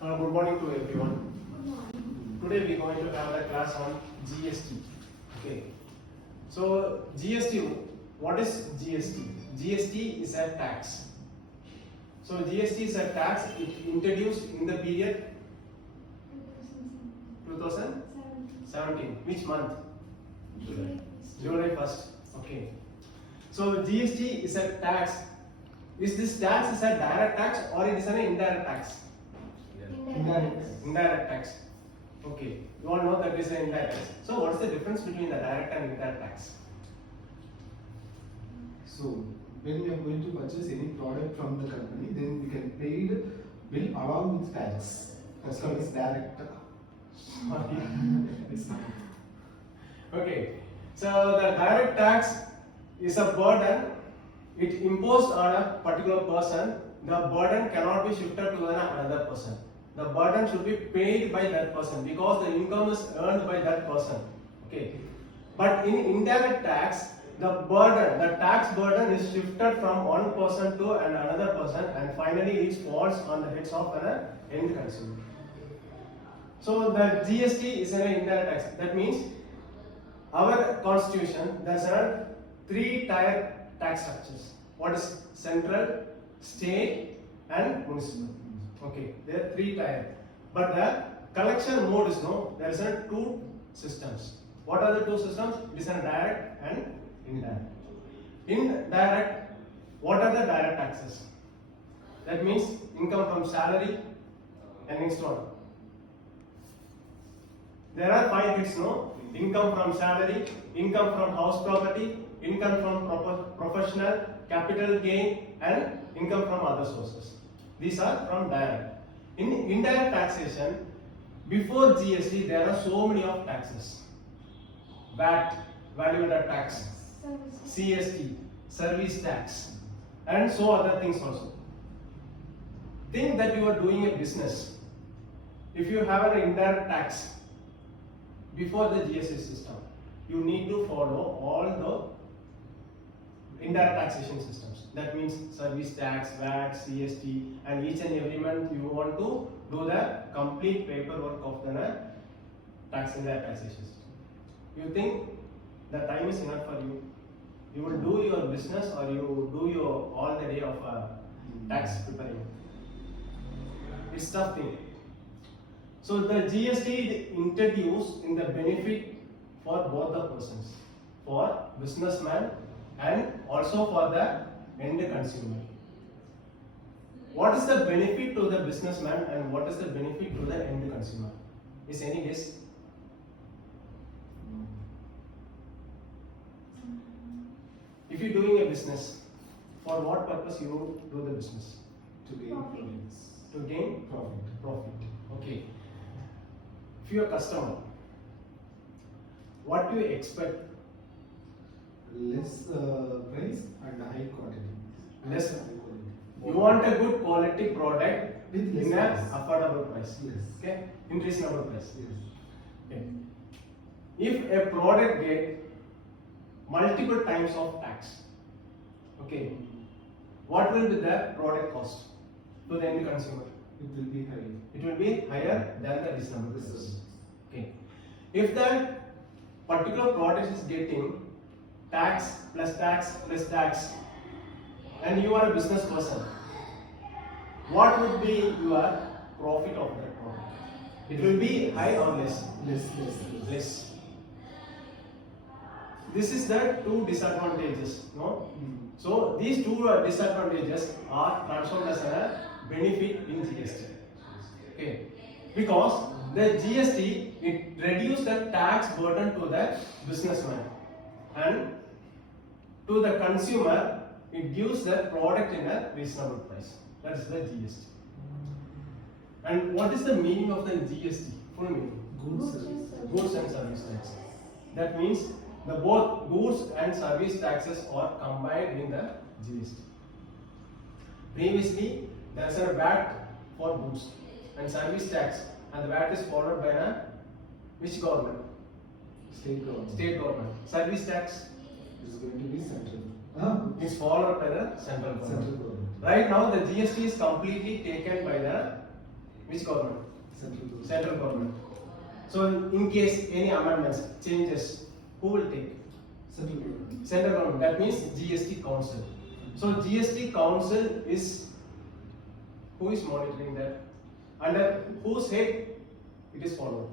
Good morning to everyone. Today we are going to have a class on GST. Okay. So GST, what is GST? GST is a tax. So GST is a tax. It introduced in the period 2017. Which month? July 1st. Okay. So GST is a tax. Is this tax is a direct tax or it is an indirect tax? Indirect tax. Okay. You all know that is an indirect tax. So what is the difference between the direct and indirect tax? So when we are going to purchase any product from the company, then we can pay the bill along with tax. That's called as direct. Okay. So the direct tax is a burden. It imposed on a particular person. The burden cannot be shifted to another person. The burden should be paid by that person because the income is earned by that person. Okay. But in indirect tax, the tax burden is shifted from one person to another person, and finally it falls on the heads of an end consumer. So the GST is an indirect tax. That means our constitution there's a three-tier tax structures. What is central, state, and municipal? Okay, there are three-tier. But the collection mode is no. There is a two systems. What are the two systems? It is a direct and indirect. Indirect, what are the direct taxes? That means income from salary and next one. There are 5 bits, no? Income from salary, income from house property, income from professional, capital gain, and income from other sources. These are from direct. In indirect taxation, before GST, there are so many of taxes. VAT, value added tax, CST, service tax, and so other things also. Think that you are doing a business. If you have an indirect tax before the GST system, you need to follow all the indirect taxation systems. That means service tax, VAT, CST, and each and every month you want to do the complete paperwork of the tax indirect taxation system. You think the time is enough for you? You will do your business or you do your all the day of tax preparing. It's tough thing. So the GST is introduced in the benefit for both the persons, for businessman and also for the end consumer. What is the benefit to the businessman and what is the benefit to the end consumer? Is any guess? If you're doing a business, for what purpose you do the business? To gain profits. To gain profit. Okay. If you're a customer, what do you expect? Less price and high quantity. Less. High quality. You want a good quality product With less in an price. affordable price. Yes. Okay, in reasonable price. Yes. Okay. If a product get multiple times of tax, okay, what will be the product cost to the end consumer? It will be high. It will be higher than the reasonable price. Okay. If that particular product is getting tax plus tax plus tax, and you are a business person, what would be your profit of that product? It will be high or less? Less. This is the two disadvantages, no? So these two disadvantages are transformed as a benefit in GST. Okay, because the GST it reduced the tax burden to the businessman, and to the consumer it gives the product in a reasonable price. That is the GST. And what is the meaning of the GST? Full meaning? Goods and service tax. That means the both goods and service taxes are combined in the GST. Previously, there is a VAT for goods and service tax, and the VAT is followed by which government? State government. State government. Service tax Is going to be central. is followed by the central government. Central government. Right now, the GST is completely taken by the Which government? Central government. Central government. So in case any amendments, changes, who will take? Central government. Central government. That means GST Council. So GST Council is, who is monitoring that? Under whose head it is followed?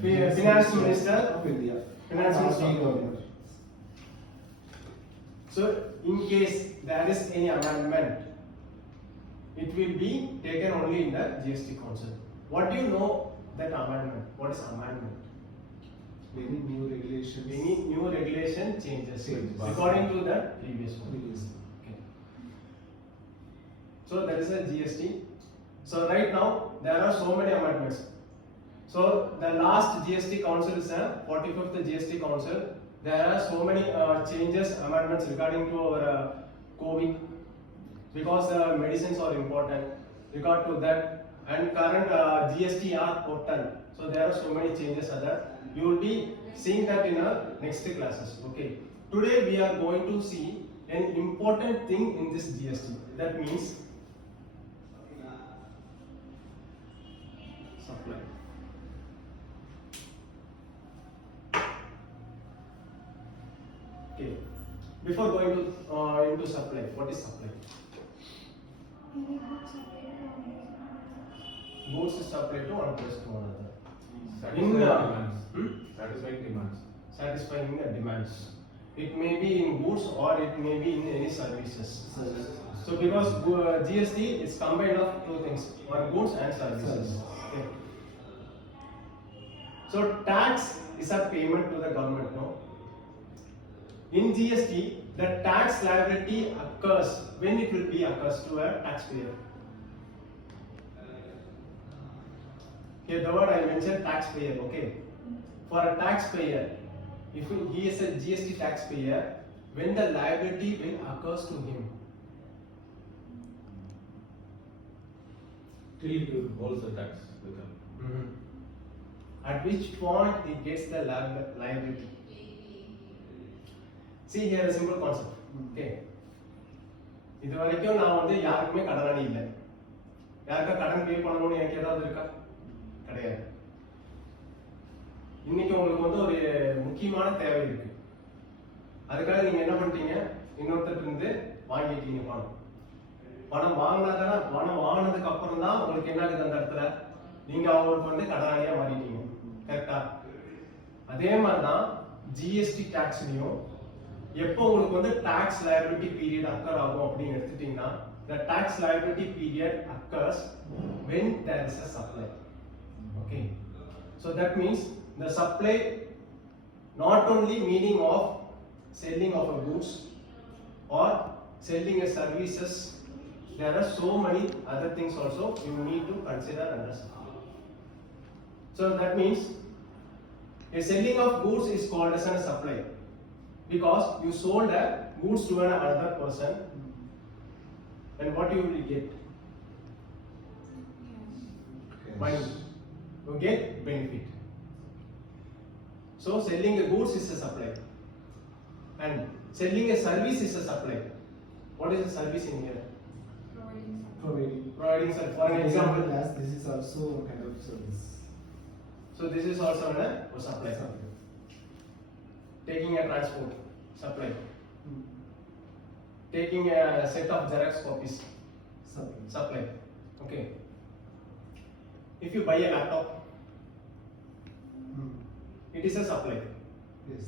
Finance Minister of India. Finance Minister. Government. So in case there is any amendment, it will be taken only in the GST Council. What do you know that amendment? What is amendment? Any new regulations. Any new regulation changes Changes. according to the previous one. Previous. Okay. So there is a GST. So right now there are so many amendments. So the last GST Council is a 45th GST Council. There are so many changes, amendments regarding to our COVID, because medicines are important. Regard to that, and current GST are portal. So there are so many changes are there. You will be seeing that in our next classes. Okay. Today we are going to see an important thing in this GST. That means supply. Okay. Before going to into supply, what is supply? Goods is supplied to one place to another. Satisfying In, demands. hmm? Satisfying demands. Satisfying the demands. It may be in goods or it may be in any services. So because GST is combined of two things, one goods and services. Okay. So tax is a payment to the government, no? In GST, the tax liability occurs when it will be occurs to a taxpayer. Here the word I mentioned taxpayer, okay? For a taxpayer, if he is a GST taxpayer, when the liability will occurs to him. Till he holds the tax return. At which point he gets the liability. See here a simple concept. Okay. இது வரைக்கும் நான் வந்து யாருக்குமே கடனாளி இல்லை. யாருக்கா கடன் பே பண்ணணும்னு எனக்கு ஏதாவது இருக்கா? கிடையாது. இன்னைக்கு உங்களுக்கு வந்து ஒரு முக்கியமான தேவை இருக்கு. அதுக்காக நீங்க என்ன பண்ணிட்டீங்க? இன்னொருத்தர் இருந்து வாங்கிட்டீங்க பணம். பணம் வாங்கினாதானே, பணம் வாங்கினதுக்கு அப்புறம் தான் உங்களுக்கு என்ன ஆகுது அந்த இடத்துல? நீங்க அவங்களுக்கு வந்து கடனாளியா மாறிட்டீங்க. கரெக்டா? அதே மாதிரி தான் ஜிஎஸ்டி டாக்ஸ்லயும் எப்போ உங்களுக்கு வந்து டாக்ஸ் liability period occur ஆகும் அப்படின்னு எடுத்துட்டீங்கன்னா, the tax liability period occurs when there is a supply. Okay. So that means the supply not only meaning of selling of a goods or selling a services, there are so many other things also you need to consider under supply. So that means a selling of goods is called as a supply because you sold a goods to another person, and what you will get? Money. You get benefit. So selling a goods is a supply, and selling a service is a supply. What is a service in here? Providing service. For an example, as this is also a kind of service. so this is also a supply. Taking a transport, supply. Taking a set of Xerox copies, supply. Okay. If you buy a laptop, it is a supply. Yes.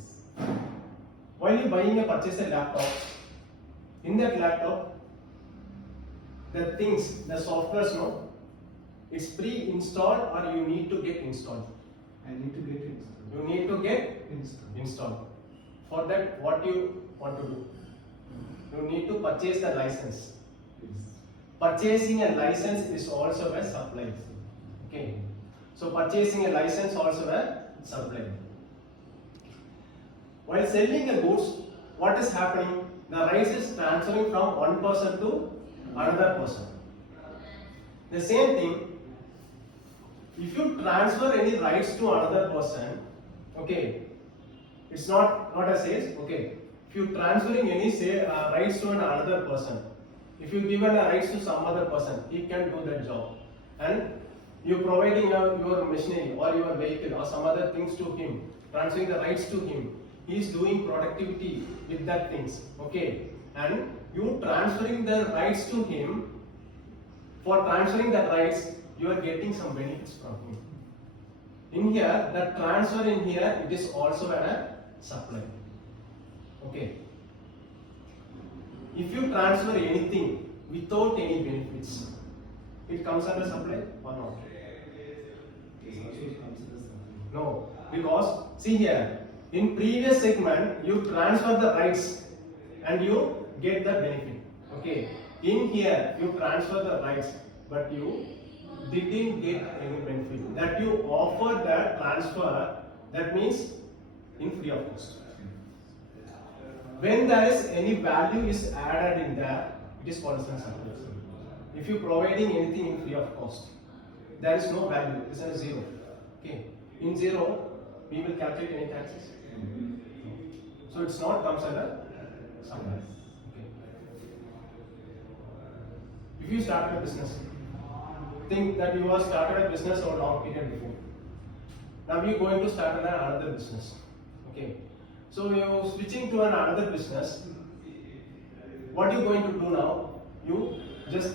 While you buying a purchase a laptop, in that laptop, the things, the softwares, no, it's pre-installed or you need to get installed. I need to get installed. You need to get Installed. installed. For that, what you want to do? You need to purchase the license. Yes. Purchasing a license is also a supply. Okay. So purchasing a license also a supply. While selling a goods, what is happening? The rights is transferring from one person to another person. The same thing, if you transfer any rights to another person, okay, it's not a sales, okay. If you transferring any say rights to another person, If you given a rights to some other person, he can do that job. And you providing your machinery or your vehicle or some other things to him, transferring the rights to him. He is doing productivity with that things. Okay. And you transferring the rights to him. For transferring that rights, you are getting some benefits from him. In here, the transfer in here, it is also a supply. Okay. If you transfer anything without any benefits, it comes under supply or not? It's also considered something. No, because see here, in previous segment, you transfer the rights and you get the benefit. Okay. In here, you transfer the rights, but you didn't get any benefit. That you offer that transfer, that means in free of cost. When there is any value is added in there, it is called as a supply. If you providing anything in free of cost, there is no value, it is a zero. Okay. In zero, we will calculate any taxes. So it's not comes under supply. Okay. If you started a business, think that you have started a business over a long period before. Now you are going to start another business. Okay. So you are switching to another business. What you are going to do now? You just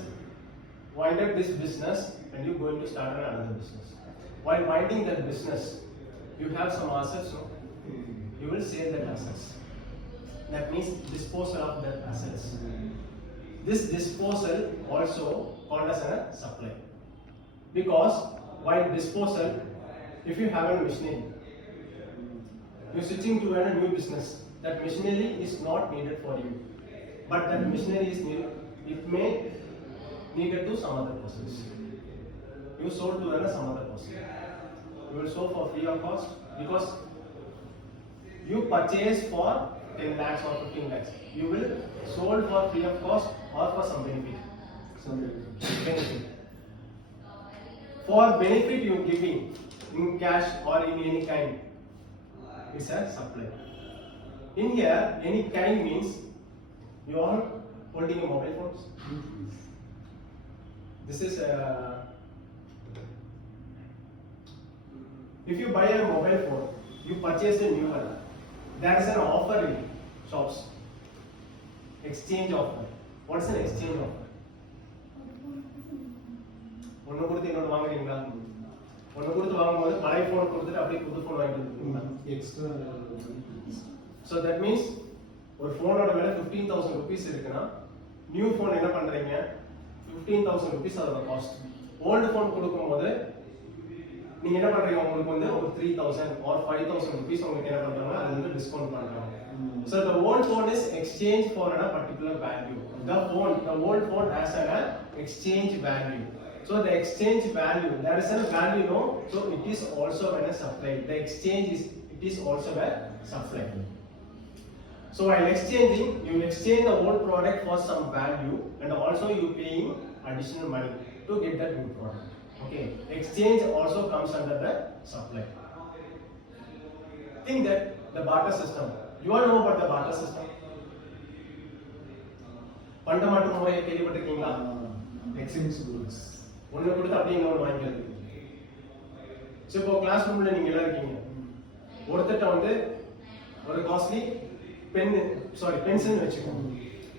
wind up this business and you are going to start another business. While winding that business, you have some assets, no? You will sell that assets. That means disposal of that assets. This disposal also called as a supply. Because while disposal, if you have a machinery, you are switching to a new business. That machinery is not needed for you, but that machinery is needed. It may needed to some other persons. You sold to some other person. You will sold for free of cost because you purchase for 10 lakhs or 15 lakhs. You will sold for free of cost or for some benefit. Benefit. For benefit you giving in cash or in any kind is a supply. In here, any kind means you are holding a mobile phones. This is if you buy a mobile phone, you purchase a new one. There is an offer in shops. Exchange offer. What is an exchange offer? ஒன்னு கொடுத்து இன்னொரு வாங்குறீங்களா? ஒன்னு கொடுத்து வாங்கும்போது பழைய போன் கொடுத்துட்டு அப்படியே புது போன் வாங்கிட்டு வந்துருக்கீங்களா? Extra. So that means ஒரு போனோட விலை 15,000 rupees இருக்குன்னா நியூ போன் என்ன பண்றீங்க? 15,000 rupees அதோட காஸ்ட். ஓல்ட் போன் கொடுக்கும்போது நீங்க என்ன பண்றீங்க? உங்களுக்கு வந்து ஒரு 3,000 or 5,000 rupees உங்களுக்கு என்ன பண்றாங்க? அது வந்து டிஸ்கவுண்ட் பண்றாங்க. So the old phone is exchanged for a particular value. The old phone has an exchange value. So the exchange value, there is a value, no? So it is also a supply. The exchange is, it is also a supply. So while exchanging, you exchange the old product for some value, and also you paying additional money to get that new product. Okay, exchange also comes under the supply. Think that the barter system. You all know about the barter system. பண்ட மாற்று முறையை கேள்விப்பட்டிருக்கீங்களா? Exchange goods. ஒன்னு கொடுத்து அப்படியே இன்னொன்று வாங்கிக்கிறது. ஸோ இப்போ கிளாஸ் ரூம்ல நீங்க எல்லாம் இருக்கீங்க. ஒருத்தட்ட வந்து ஒரு காஸ்ட்லி பென்சில் வச்சுக்கோங்க.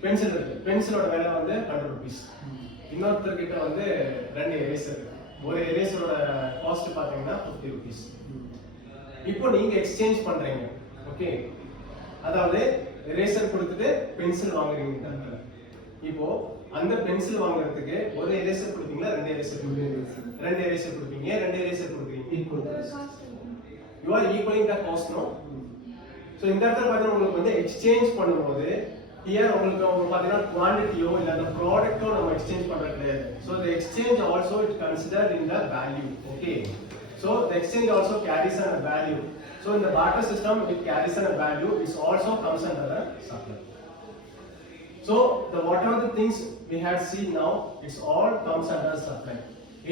பென்சில் இருக்கு. பென்சிலோட விலை வந்து 100 rupees. இன்னொருத்தர்கிட்ட வந்து 2 எரேசர். ஒரு எரேசரோட காஸ்ட் பாத்தீங்கன்னா 50 rupees. இப்போ நீங்க எக்ஸ்சேஞ்ச் பண்றீங்க. ஓகே. அதாவது எரேசர் கொடுத்துட்டு பென்சில் வாங்குறீங்க. இப்போ அந்த பென்சில் வாங்குறதுக்கு ஒரு எரேசர் கொடுப்பீங்களா? 2 எரேசர் கொடுப்பீங்க. 2 எரேசர் கொடுப்பீங்க. 2 எரேசர் கொடுக்குறீங்க. Equal. You are equaling the cost, no? So இந்த இடத்துல பாத்தீங்கன்னா உங்களுக்கு வந்து எக்ஸ்சேஞ்ச் பண்ணும்போது here உங்களுக்கு பாத்தீங்கன்னா குவாண்டிட்டியோ இல்ல அந்த ப்ராடக்ட்டோ நம்ம எக்ஸ்சேஞ்ச் பண்றது கிடையாது. So the exchange also it considered in the value. Okay. So the exchange also carries a value. So in the barter system it carries a value. It also comes under the supply. So whatever the things we had seen now, it's all comes under supply.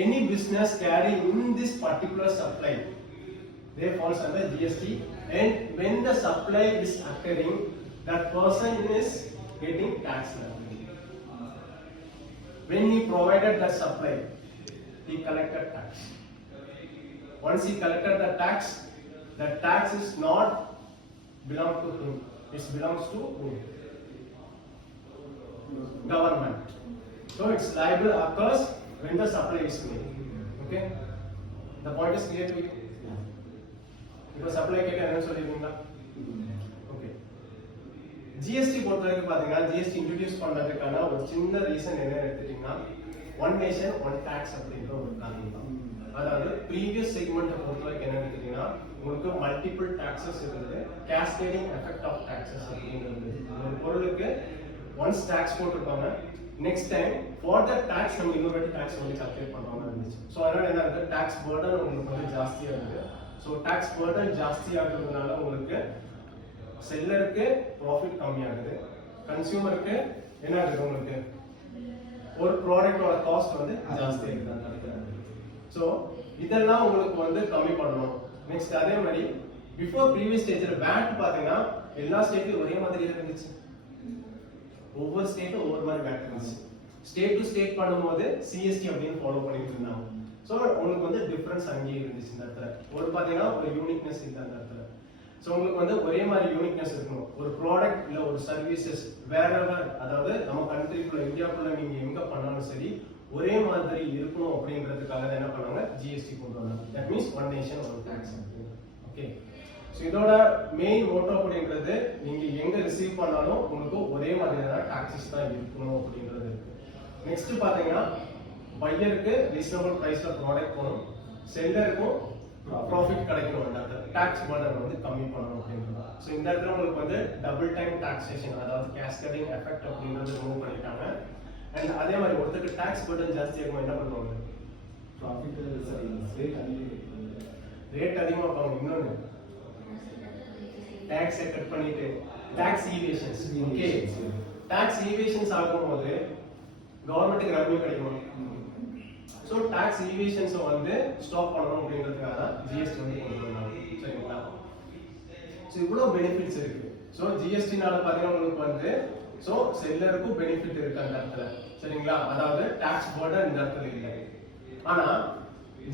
Any business carry in this particular supply, they falls under GST. And when the supply is occurring, that person is getting tax liability. when he provided the supply, he collected tax. Once he collected the tax is not belong to him. It belongs to whom? Government. So its liable occurs when the supply is made. Okay? The point is clear to you? இப்போ சப்ளை கேட்க என்ன சொல்லிருக்கீங்களா? Okay. GST பொறுத்த வரைக்கும் பாத்தீங்கன்னா GST introduce பண்றதுக்கான ஒரு சின்ன ரீசன் என்ன எடுத்துட்டீங்கன்னா ஒன் நேஷன் ஒன் டாக்ஸ் அப்படின்ற ஒரு காரணம் தான். அதாவது ப்ரீவியஸ் செக்மெண்ட் பொறுத்த வரைக்கும் என்ன எடுத்துட்டீங்கன்னா உங்களுக்கு மல்டிபிள் டாக்ஸஸ் இருக்குது, கேஸ்கேடிங் எஃபெக்ட் ஆஃப் டாக்ஸஸ் அப்படிங்கிறது. ஒரு பொருளுக்கு ஒன்ஸ் டாக்ஸ் போட்டுருப்பாங்க, next time for the tax நம்ம இன்னொரு வாட்டி டாக்ஸ் வந்து கால்குலேட் பண்ற மாதிரி இருந்துச்சு. ஸோ அதனால என்ன இருக்கு, டாக்ஸ் பர்டன் உங்களுக்கு வந்து ஜாஸ்தியா இருக்கு. ஸோ டாக்ஸ் பர்டன் ஜாஸ்தி ஆகுறதுனால உங்களுக்கு செல்லருக்கு ப்ராஃபிட் கம்மியாகுது, கன்சியூமருக்கு என்ன ஆகுது, உங்களுக்கு ஒரு ப்ராடக்டோட காஸ்ட் வந்து ஜாஸ்தி ஆகுது. ஸோ இதெல்லாம் உங்களுக்கு வந்து கம்மி பண்ணணும். நெக்ஸ்ட் அதே மாதிரி பிஃபோர் ப்ரீவியஸ் ஸ்டேஜ்ல வேட் பாத்தீங்கன்னா எல்லா ஸ்டேட்லயும் ஒரே மாதிரி இருந்துச்சு, ஒவ்வொரு ஸ்டேட்டும் ஒவ்வொரு மாதிரி வேட் இருந்துச்சு. ஸ்டேட் டு ஸ்டேட் பண்ணும்போது சிஎஸ்டி அப்படின்னு ஃபாலோ பண்ணிட்டு இருந்தாங்க. ஸோ உங்களுக்கு வந்து டிஃபரன்ஸ் அங்கேயே இருந்துச்சு இந்த இடத்துல. ஒரு பாத்தீங்கன்னா ஒரு யூனிக்னஸ் இல்லை அந்த இடத்துல. ஸோ உங்களுக்கு வந்து ஒரே மாதிரி யூனிக்னஸ் இருக்கணும். ஒரு ப்ராடக்ட் இல்லை ஒரு சர்வீசஸ் வேற அதாவது நம்ம கண்ட்ரிக்குள்ள இந்தியாக்குள்ள நீங்க எங்க பண்ணாலும் சரி ஒரே மாதிரி இருக்கணும் அப்படிங்கிறதுக்காக என்ன பண்ணாங்க, ஜிஎஸ்டி கொண்டு வந்தாங்க. That means one nation one tax. Okay. So இதோட மெயின் மோட்டோ அப்படிங்கிறது நீங்க எங்க ரிசீவ் பண்ணாலும் உங்களுக்கு ஒரே மாதிரியான டாக்ஸஸ் தான் இருக்கணும் அப்படிங்கிறது இருக்கு. நெக்ஸ்ட் பாத்தீங்கன்னா பையருக்கு ரீசனபிள் பிரைஸ்ல ப்ராடக்ட் போகணும், செல்லருக்கும் ப்ராஃபிட் கிடைக்கணும், டாக்ஸ் பர்டன் வந்து கம்மி பண்ணணும் அப்படின்றது. ஸோ இந்த இடத்துல உங்களுக்கு வந்து டபுள் டைம் டாக்ஸேஷன் அதாவது கேஸ்கேடிங் எஃபெக்ட் அப்படின்றது ரிமூவ் பண்ணிட்டாங்க. அண்ட் அதே மாதிரி ஒருத்தருக்கு டாக்ஸ் பர்டன் ஜாஸ்தி ஆகும் என்ன பண்ணுவாங்க, ரேட் அதிகமாக பாருங்க. இன்னொன்று டாக்ஸை கட் பண்ணிட்டு டாக்ஸ் ஈவேஷன்ஸ். ஓகே, டாக்ஸ் ஈவேஷன்ஸ் ஆகும்போது கவர்மெண்ட்டுக்கு ரெவன்யூ கிடைக்கும். ஸோ டாக்ஸ் ஈவேஷன்ஸை வந்து ஸ்டாப் பண்ணணும் அப்படிங்கிறதுக்காக தான் ஜிஎஸ்டி வந்து கொண்டு வந்தாங்க. சரிங்களா? ஸோ இவ்வளோ பெனிஃபிட்ஸ் இருக்கு. ஸோ ஜிஎஸ்டினால பார்த்தீங்கன்னா உங்களுக்கு வந்து ஸோ செல்லருக்கும் பெனிஃபிட் இருக்கு அந்த இடத்துல. சரிங்களா? அதாவது டாக்ஸ் பர்டன் இந்த இடத்துல இல்லை. ஆனா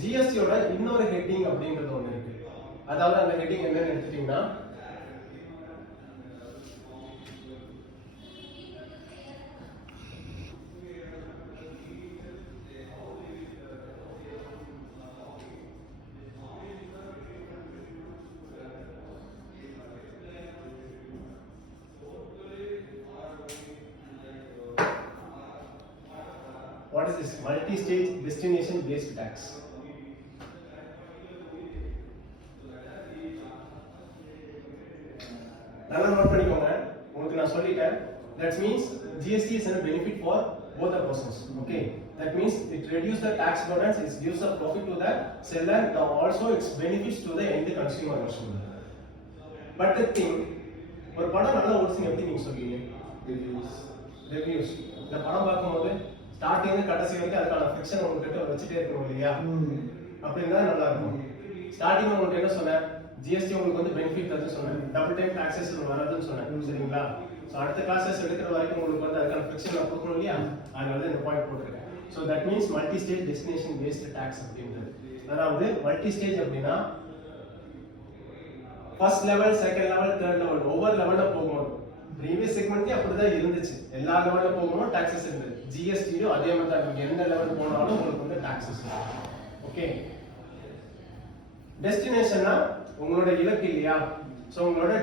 ஜிஎஸ்டியோட இன்னொரு ஹெட்டிங் அப்படிங்கிறது ஒன்று இருக்கு. அதாவது அந்த ஹெட்டிங் என்னன்னு எடுத்துட்டீங்கன்னா what is this multi-stage destination based tax. நல்லா நோட் பண்ணிக்கோங்க. உங்களுக்கு நான் சொல்லிட்டேன். That means GST is a benefit for both the persons. Okay. That means it reduces the tax burdens, it gives a profit to the seller, and also it benefits to the end consumer also. But the thing, ஒரு படம் நல்லா ஓடுச்சுன்னு எப்படி நீங்க சொல்றீங்க? Reviews. இந்த படம் பார்க்கும்போது ஸ்டார்டிங்ல கடைசி வரைக்கும் அதுக்கான ஃபிக்ஷன் உங்ககிட்ட வச்சுட்டே இருக்கணும் இல்லையா? அப்படின்னா நல்லா இருக்கும். ஸ்டார்டிங்ல உங்களுக்கு என்ன சொன்னேன், ஜிஎஸ்டி உங்களுக்கு வந்து பெனிஃபிட் தருதுன்னு சொன்னேன், டபுள் டைம் டாக்ஸஸ் வராதுன்னு சொன்னேன். சரிங்களா? ஸோ அடுத்த கிளாஸஸ் எடுக்கிற வரைக்கும் உங்களுக்கு வந்து அதுக்கான ஃபிக்ஷன் நான் கொடுக்கணும் இல்லையா? அதனால இந்த பாயிண்ட் போட்டிருக்கேன். So that means multi stage destination based tax அப்படின்றது. அதாவது மல்டி ஸ்டேஜ் அப்படின்னா first level, second level, third level ஒவ்வொரு லெவல்ல போகணும். ப்ரீவியஸ் செக்மெண்ட்லயே அப்படிதான் இருந்துச்சு. எல்லா லெவல்ல போகணும் டாக்ஸஸ் இருந்தது. ஜிஎஸ்டியும் அதே மாதிரி தான். நீங்க எந்த லெவல் போனாலும் உங்களுக்கு வந்து டாக்ஸஸ். ஓகே. டெஸ்டினேஷன்னா உங்களோட இலக்கு இல்லையா? சோ உங்களோட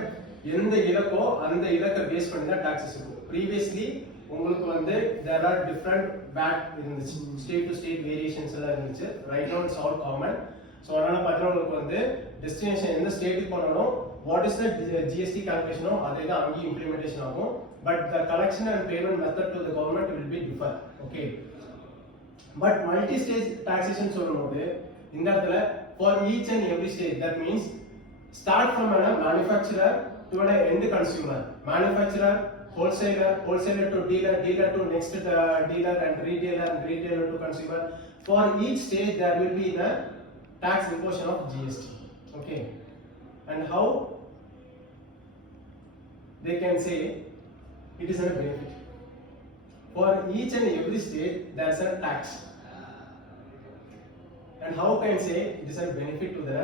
எந்த இலக்கோ அந்த இலக்கை பேஸ் பண்ணி தான் டாக்ஸஸ் இருக்கும். ப்ரீவியஸ்லி உங்களுக்கு வந்து தேர் ஆர் டிஃபரண்ட் வேட் இருந்துச்சு, ஸ்டேட் டு ஸ்டேட் வேரியேஷன்ஸ் எல்லாம் இருந்துச்சு. Right now it's all common. So அதனால பார்த்தா உங்களுக்கு வந்து டெஸ்டினேஷன் எந்த ஸ்டேட்டுக்கு போனாலும் what is the GST calculation அதே தான் அங்கேயும் இம்ப்ளிமெண்டேஷன் ஆகும். But the collection and payment method to the government will be differ. Okay. But multi stage taxation சொல்லும்போது இந்த இடத்துல for each and every stage, that means start from a manufacturer to an end consumer, manufacturer, wholesaler to dealer, dealer to next dealer, and retailer to consumer. For each stage there will be the tax imposition of GST. Okay. And how they can say it is a benefit. For each and every stage, there is a tax. And how can say it is a benefit to the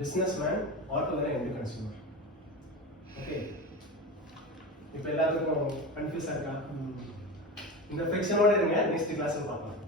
businessman or to the end consumer? Okay. இப்போ எல்லாத்துக்கும் கன்ஃபியூஸா இருக்கா? இந்த ஃபிக்ஷனோட இருங்க, நெக்ஸ்ட் கிளாஸ்ல பார்க்கலாம்.